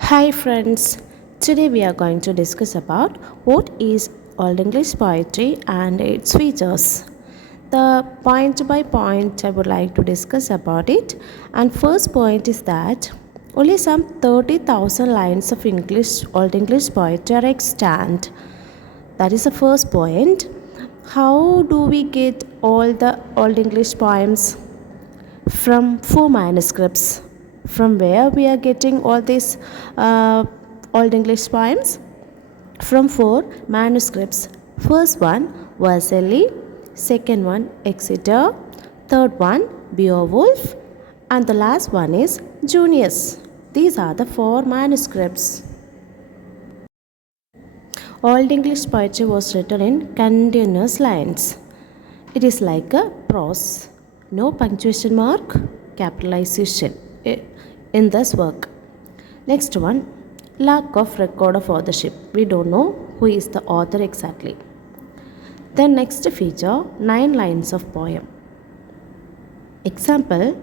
Hi friends, today we are going to discuss about what is Old English poetry and its features. The point by point I would like to discuss about it, and first point is that only some 30,000 lines of Old English poetry are extant. That is the first point. How do we get all the Old English poems? From four manuscripts. From where we are getting all these Old English poems? From four manuscripts. First one, Vercelli. Second one, Exeter. Third one, Beowulf. And the last one is Junius. These are the four manuscripts. Old English poetry was written in continuous lines. It is like a prose. No punctuation mark, capitalization in this work. Next one, lack of record of authorship. We don't know who is the author exactly. Then next feature, 9 lines of poem. Example,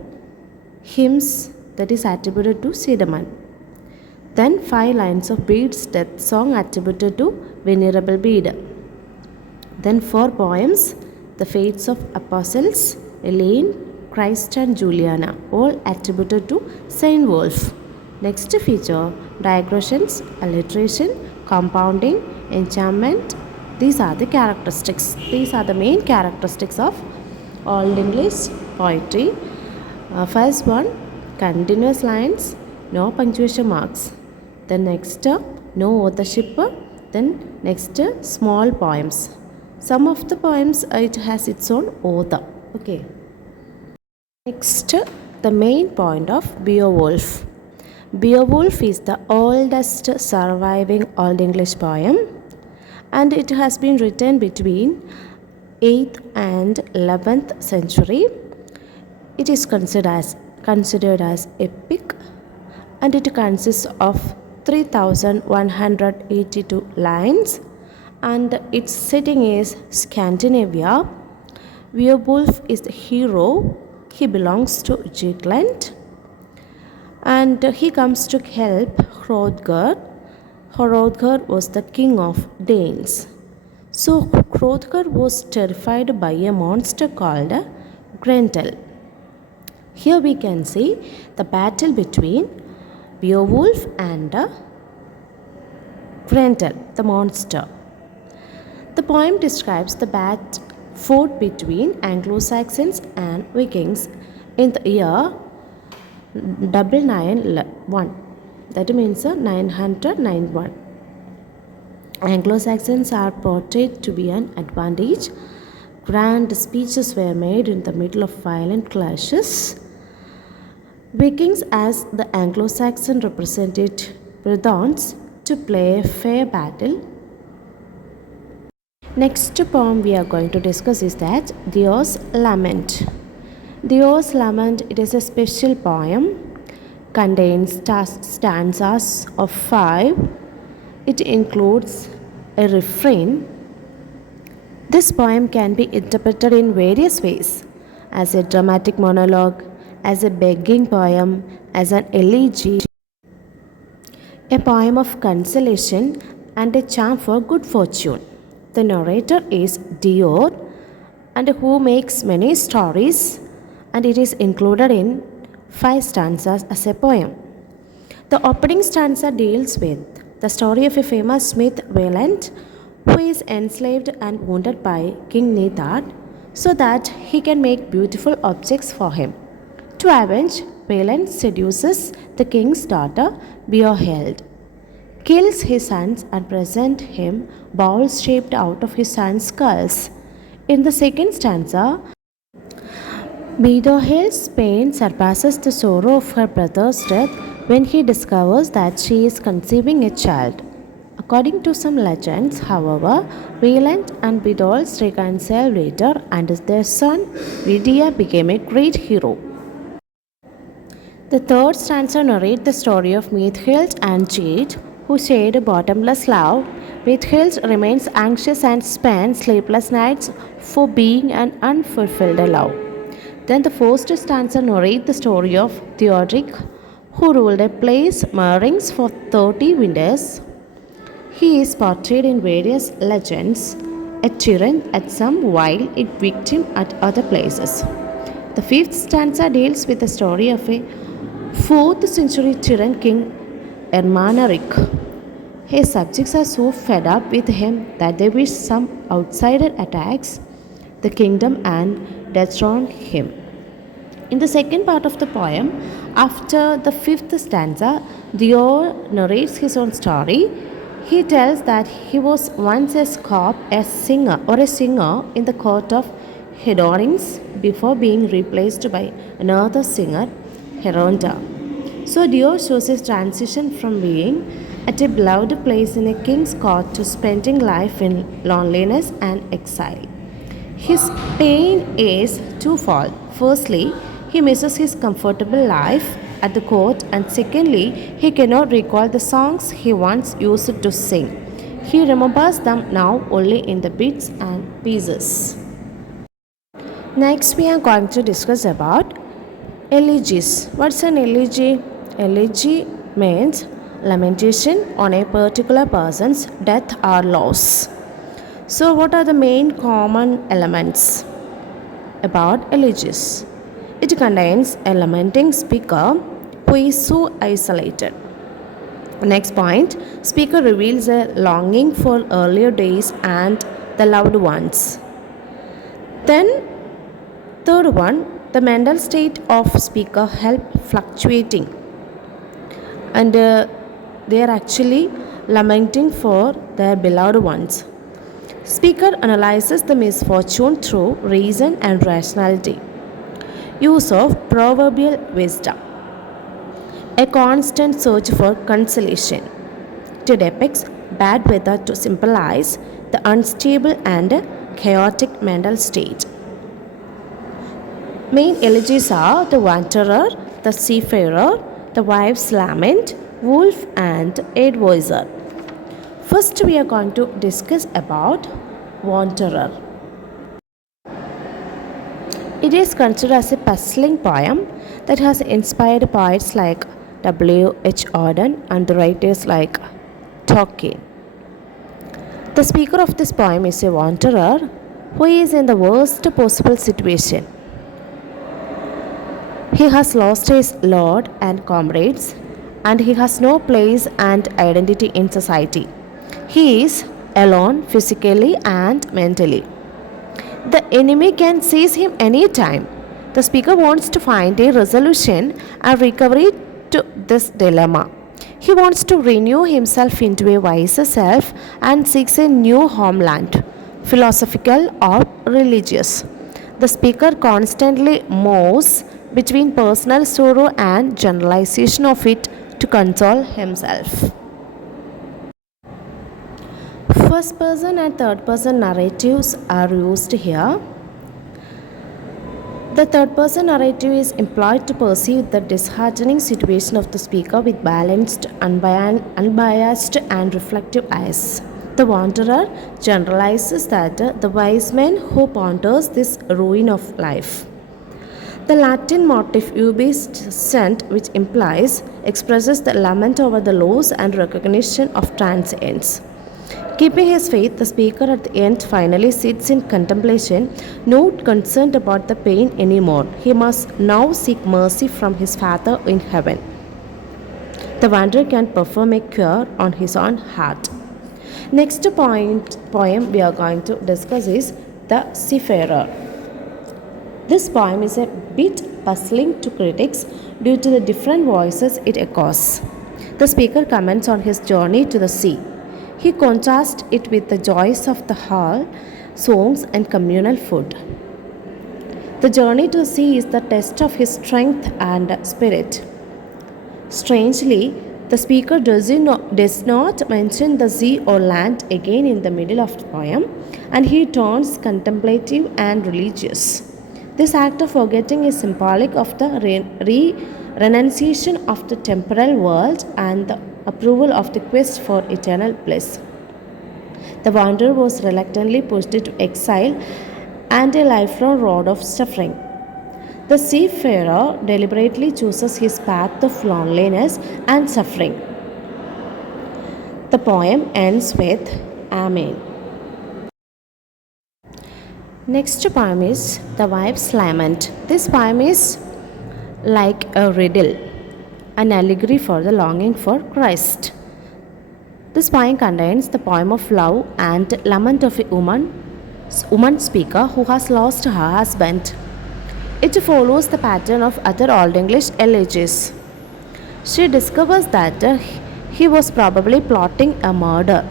hymns that is attributed to Cinnamon. Then 5 lines of Bede's death song attributed to Venerable Bede. Then 4 poems, the fates of apostles, Elaine, Christ and Juliana, all attributed to Saint Wolf. Next feature, digressions, alliteration, compounding, enchantment. These are the characteristics. These are the main characteristics of Old English poetry. First one, continuous lines, no punctuation marks. Then next, no authorship. Then next, small poems. Some of the poems, it has its own author. Okay. Next, the main point of Beowulf. Beowulf is the oldest surviving Old English poem, and it has been written between 8th and 11th century. It is considered as epic, and it consists of 3,182 lines, and its setting is Scandinavia. Beowulf is the hero. He belongs to Jutland, and he comes to help Hrothgar. Hrothgar was the king of Danes. So Hrothgar was terrified by a monster called Grendel. Here we can see the battle between Beowulf and Grendel, the monster. The poem describes the fought between Anglo-Saxons and Vikings in the year 991. That means 991. Anglo-Saxons are portrayed to be an advantage. Grand speeches were made in the middle of violent clashes. Vikings, as the Anglo-Saxon represented Brythons, to play a fair battle. Next poem we are going to discuss is that Deor's Lament. Deor's Lament, it is a special poem, contains stanzas of 5. It includes a refrain. This poem can be interpreted in various ways, as a dramatic monologue, as a begging poem, as an elegy, a poem of consolation, and a charm for good fortune. The narrator is Deor, and who makes many stories, and it is included in 5 stanzas as a poem. The opening stanza deals with the story of a famous smith, Lament, who is enslaved and wounded by King Nithard so that he can make beautiful objects for him. To avenge, Lament seduces the king's daughter, Beowulf, kills his sons and presents him bowls shaped out of his sons' skulls. In the second stanza, Beowulf's pain surpasses the sorrow of her brother's death when he discovers that she is conceiving a child. According to some legends, however, Lament and Beowulf reconcile later, and their son Vidya became a great hero. The third stanza narrates the story of Meathhild and Jade, who shared a bottomless love. Meathhild remains anxious and spends sleepless nights for being an unfulfilled love. Then the first stanza narrates the story of Theodoric, who ruled a place moorings for 30 winters. He is portrayed in various legends, a tyrant at some while a victim at other places. The fifth stanza deals with the story of a 4th century tyrant king Ermanaric. His subjects are so fed up with him that they wish some outsider attacks the kingdom and dethrone him. In the second part of the poem, after the fifth stanza, Deor narrates his own story. He tells that he was once a scop, a singer in the court of Hedonings before being replaced by another singer, Heronda. So Deor shows his transition from being at a beloved place in a king's court to spending life in loneliness and exile. His pain is twofold. Firstly, he misses his comfortable life at the court, and secondly, he cannot recall the songs he once used to sing. He remembers them now only in the bits and pieces. Next, we are going to discuss about elegies. What's an elegy? Elegy means lamentation on a particular person's death or loss. So, what are the main common elements about elegies? It contains a lamenting speaker who is so isolated. Next point, speaker reveals a longing for earlier days and the loved ones. Then, third one, the mental state of speaker help fluctuating, and they are actually lamenting for their beloved ones. Speaker analyzes the misfortune through reason and rationality. Use of proverbial wisdom, a constant search for consolation. It depicts bad weather to symbolize the unstable and chaotic mental state. Main elegies are the Wanderer, the Seafarer, the Wife's Lament, Wolf, and Advisor. First, we are going to discuss about Wanderer. It is considered as a puzzling poem that has inspired poets like W.H. Auden and writers like Tolkien. The speaker of this poem is a wanderer who is in the worst possible situation. He has lost his lord and comrades, and he has no place and identity in society. He is alone physically and mentally. The enemy can seize him anytime. The speaker wants to find a resolution and recovery to this dilemma. He wants to renew himself into a wiser self and seeks a new homeland, philosophical or religious. The speaker constantly moves between personal sorrow and generalization of it to console himself. First person and third person narratives are used here. The third person narrative is employed to perceive the disheartening situation of the speaker with balanced, unbiased, and reflective eyes. The wanderer generalizes that the wise man who ponders this ruin of life. The Latin motif ubiscent, which expresses the lament over the loss and recognition of transience. Keeping his faith, the speaker at the end finally sits in contemplation, not concerned about the pain anymore. He must now seek mercy from his Father in heaven. The wanderer can perform a cure on his own heart. Next poem we are going to discuss is the Seafarer. This poem is a bit puzzling to critics due to the different voices it echoes. The speaker comments on his journey to the sea. He contrasts it with the joys of the hall, songs, and communal food. The journey to the sea is the test of his strength and spirit. Strangely, the speaker does not mention the sea or land again in the middle of the poem, and he turns contemplative and religious. This act of forgetting is symbolic of the renunciation of the temporal world and the approval of the quest for eternal bliss. The wanderer was reluctantly pushed into exile and a lifelong road of suffering. The seafarer deliberately chooses his path of loneliness and suffering. The poem ends with Amen. Next poem is The Wife's Lament. This poem is like a riddle, an allegory for the longing for Christ. This poem contains the poem of love and lament of a woman speaker who has lost her husband. It follows the pattern of other Old English elegies. She discovers that he was probably plotting a murder.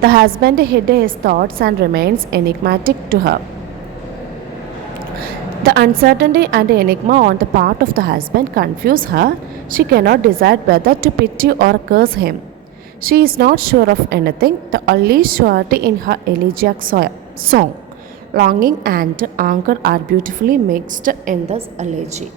The husband hid his thoughts and remains enigmatic to her. The uncertainty and enigma on the part of the husband confuse her. She cannot decide whether to pity or curse him. She is not sure of anything. The only surety in her elegiac song. Longing and anger are beautifully mixed in this elegy.